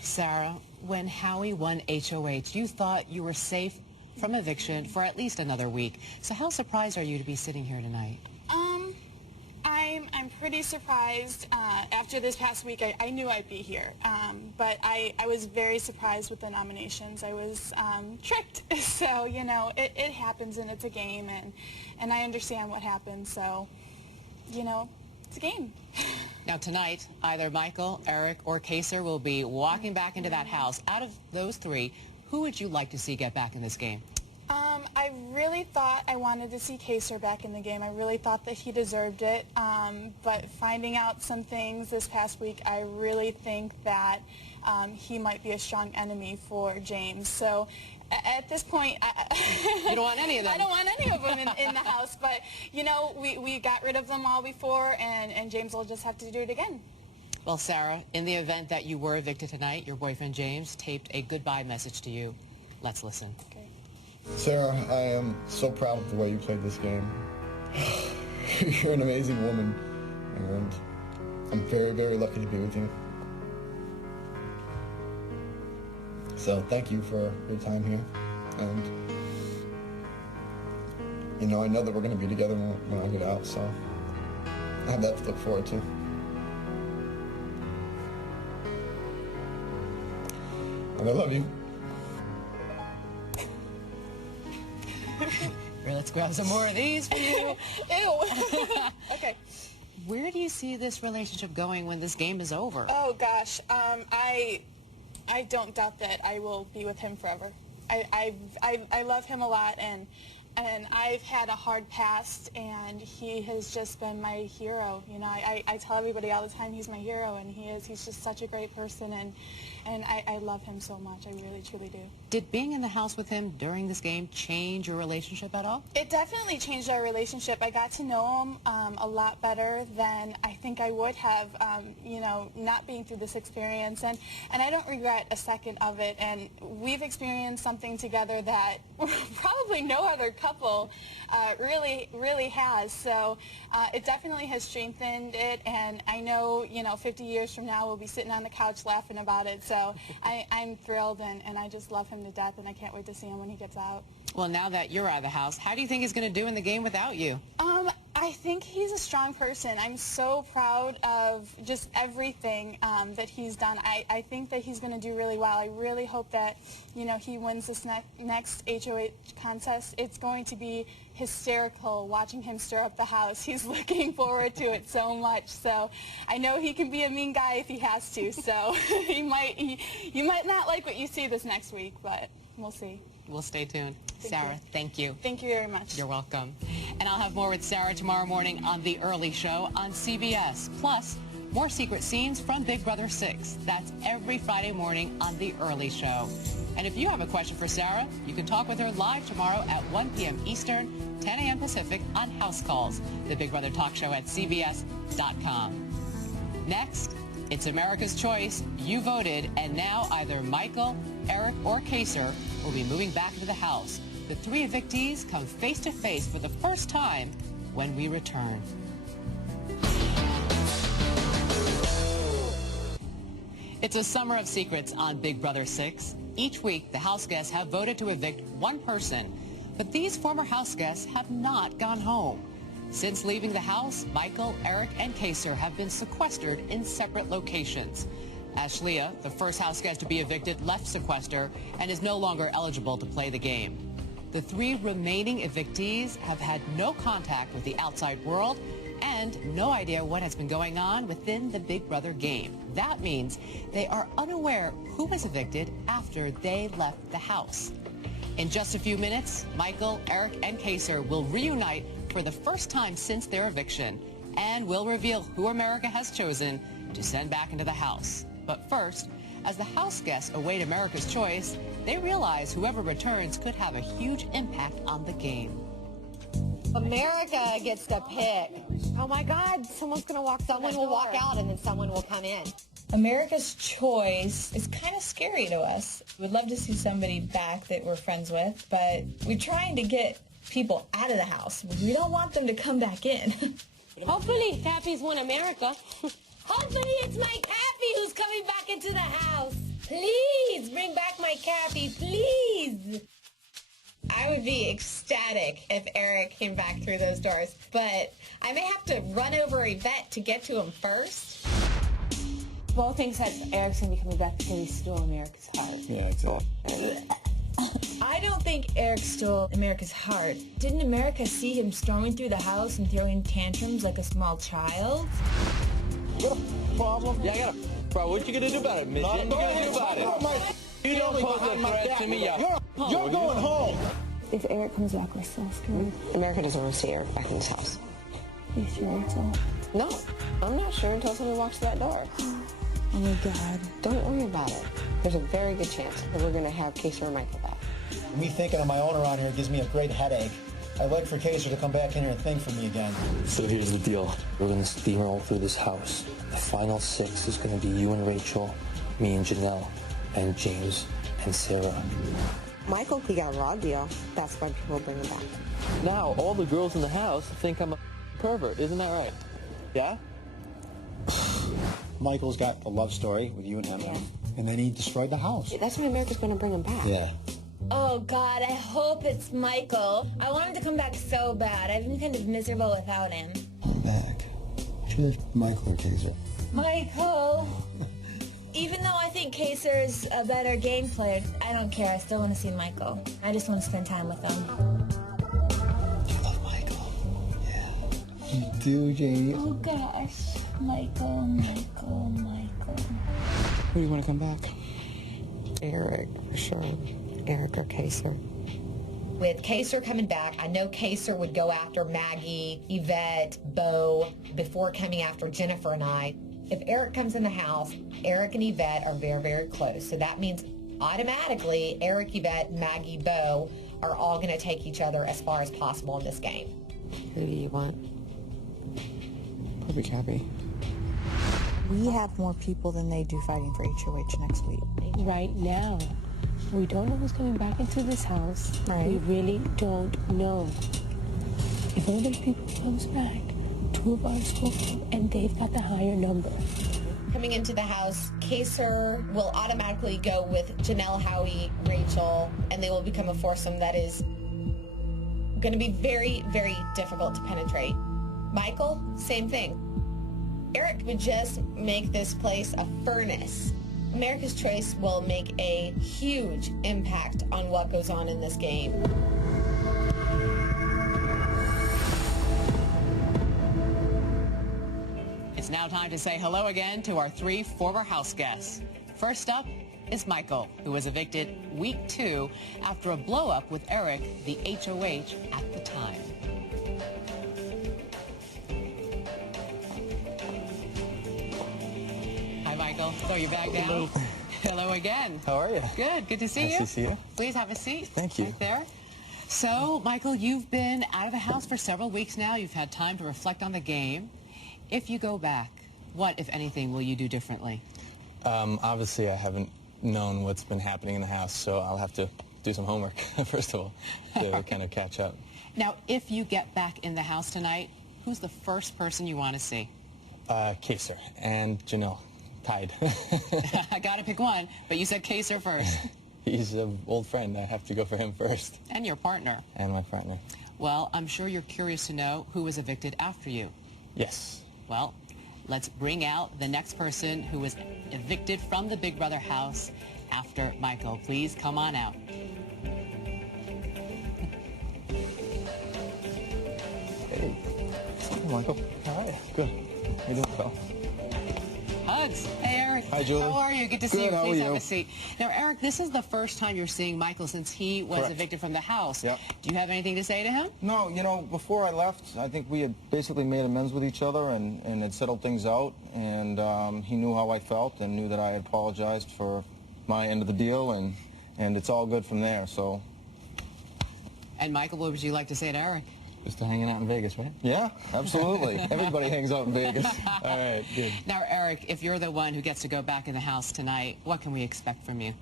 Sarah, when Howie won HOH, you thought you were safe from eviction for at least another week. So how surprised are you to be sitting here tonight? I'm pretty surprised. After this past week, I knew I'd be here, but I was very surprised with the nominations. I was tricked. So, you know, it happens and it's a game, and I understand what happened. So, you know, it's a game. Now tonight, either Michael, Eric, or Kaser will be walking back into that house. Out of those three, who would you like to see get back in this game? I really thought I wanted to see Kaser back in the game. I really thought that he deserved it. But finding out some things this past week, I really think that he might be a strong enemy for James. So at this point, you don't want any of them. I don't want any of them in the house. But, you know, we got rid of them all before, and James will just have to do it again. Well, Sarah, in the event that you were evicted tonight, your boyfriend James taped a goodbye message to you. Let's listen. Okay. Sarah, I am so proud of the way you played this game. You're an amazing woman, and I'm very, very lucky to be with you. So thank you for your time here, and you know, I know that we're going to be together when I get out, so I have that to look forward to. And I love you. Here, let's grab some more of these for you. Ew. Okay. Where do you see this relationship going when this game is over? Oh gosh, I don't doubt that I will be with him forever. I love him a lot, and I've had a hard past, and he has just been my hero. You know, I tell everybody all the time he's my hero, and he's just such a great person, and I love him so much. I really, truly do. Did being in the house with him during this game change your relationship at all? It definitely changed our relationship. I got to know him a lot better than I think I would have, you know, not being through this experience. And I don't regret a second of it. And we've experienced something together that probably no other couple really has. So it definitely has strengthened it. And I know, you know, 50 years from now we'll be sitting on the couch laughing about it. So I'm thrilled, and I just love him to death, and I can't wait to see him when he gets out. Well, now that you're out of the house, how do you think he's going to do in the game without you? I think he's a strong person. I'm so proud of just everything that he's done. I think that he's going to do really well. I really hope that, you know, he wins this next HOH contest. It's going to be hysterical watching him stir up the house. He's looking forward to it so much. So I know he can be a mean guy if he has to. So you might not like what you see this next week, but we'll see. We'll stay tuned. Sarah, thank you. Thank you very much. You're welcome. And I'll have more with Sarah tomorrow morning on The Early Show on CBS. Plus, more secret scenes from Big Brother 6. That's every Friday morning on The Early Show. And if you have a question for Sarah, you can talk with her live tomorrow at 1 p.m. Eastern, 10 a.m. Pacific on House Calls, the Big Brother talk show at CBS.com. Next, it's America's Choice. You voted, and now either Michael, Eric, or Kaser will be moving back into the house. The three evictees come face to face for the first time when we return. It's a summer of secrets on Big Brother 6. Each week, the house guests have voted to evict one person, but these former house guests have not gone home. Since leaving the house, Michael, Eric, and Kaser have been sequestered in separate locations. Ashleah, the first house guest to be evicted, left sequester and is no longer eligible to play the game. The three remaining evictees have had no contact with the outside world and no idea what has been going on within the Big Brother game. That means they are unaware who was evicted after they left the house. In just a few minutes, Michael, Eric, and Kaser will reunite for the first time since their eviction and will reveal who America has chosen to send back into the house. But first, as the house guests await America's choice, they realize whoever returns could have a huge impact on the game. America gets to pick. Oh my God, someone's gonna walk. Someone will walk out and then someone will come in. America's choice is kind of scary to us. We'd love to see somebody back that we're friends with, but we're trying to get people out of the house. We don't want them to come back in. Hopefully, Cappy's won America. Hopefully, it's my Cappy who's coming back into the house. Please, bring back my Cappy, please. I would be ecstatic if Eric came back through those doors, but I may have to run over Yvette to get to him first. Both things said Eric's going to be coming back because he stole America's heart. Yeah, exactly. I don't think Eric stole America's heart. Didn't America see him storming through the house and throwing tantrums like a small child? You got a problem? Yeah, I got a problem. What you gonna do about it, midget? What you gonna do about it? You don't pose a threat to me, You're going home. If Eric comes back, we're so scared. America doesn't want to see Eric back in his house. You sure it's all? No, I'm not sure until someone walks through that door. Oh my God. Don't worry about it. There's a very good chance that we're going to have Kaser and Michael back. Me thinking of my own around here gives me a great headache. I'd like for Kaser to come back in here and think for me again. So here's the deal. We're gonna steamroll through this house. The final 6 is gonna be you and Rachel, me and Janelle, and James and Sarah. Michael could get a raw deal. That's why people bring him back. Now, all the girls in the house think I'm a pervert. Isn't that right? Yeah? Michael's got a love story with you and him. Yeah. And then he destroyed the house. That's why America's going to bring him back. Yeah. Oh God, I hope it's Michael. I want him to come back so bad. I've been kind of miserable without him. I'm back. Should Michael or Kaser? Michael! Even though I think Kaser's a better game player, I don't care. I still want to see Michael. I just want to spend time with him. You love Michael. Yeah. You do, Jamie. Oh gosh. Michael. Who do you want to come back? Eric, for sure. Eric or Kaser. With Kaser coming back, I know Kaser would go after Maggie, Yvette, Bo, before coming after Jennifer and I. If Eric comes in the house, Eric and Yvette are very, very close. So that means automatically Eric, Yvette, Maggie, Bo are all going to take each other as far as possible in this game. Who do you want? Probably Cappy. We have more people than they do fighting for HOH next week. Right now, we don't know who's coming back into this house. Right. We really don't know. If one of those people comes back, 2 of us will come, and they've got the higher number. Coming into the house, Kaser will automatically go with Janelle, Howie, Rachel, and they will become a foursome that is going to be very, very difficult to penetrate. Michael, same thing. Eric would just make this place a furnace. America's Choice will make a huge impact on what goes on in this game. It's now time to say hello again to our 3 former house guests. First up is Michael, who was evicted week 2 after a blow-up with Eric, the HOH at the time. Hi, Michael. Throw your bag down. Hello. Hello again. How are you? Good to see Nice you. to see you. Please have a seat. Thank you. Right there. So, Michael, you've been out of the house for several weeks now. You've had time to reflect on the game. If you go back, what, if anything, will you do differently? Obviously, I haven't known what's been happening in the house, so I'll have to do some homework, first of all, to kind of catch up. Now, if you get back in the house tonight, who's the first person you want to see? Kaser and Janelle, tied. I got to pick one, but you said Kaser first. He's an old friend. I have to go for him first. And your partner. And my partner. Well, I'm sure you're curious to know who was evicted after you. Yes. Well, let's bring out the next person who was evicted from the Big Brother house after Michael. Please come on out. Hey, Michael. All right. Good. How you doing, Phil? Hugs. Hey, Eric. Hi, Julie. How are you? Good to see you. Good, how Please are have you? a seat. Now, Eric, this is the first time you're seeing Michael since he was Correct. evicted from the house. Yep. Do you have anything to say to him? No, you know, before I left, I think we had basically made amends with each other and had settled things out. And he knew how I felt and knew that I had apologized for my end of the deal, and it's all good from there. So. And Michael, what would you like to say to Eric? You're still hanging out in Vegas, right? Yeah, absolutely. Everybody hangs out in Vegas. All right, good. Now, Eric, if you're the one who gets to go back in the house tonight, what can we expect from you?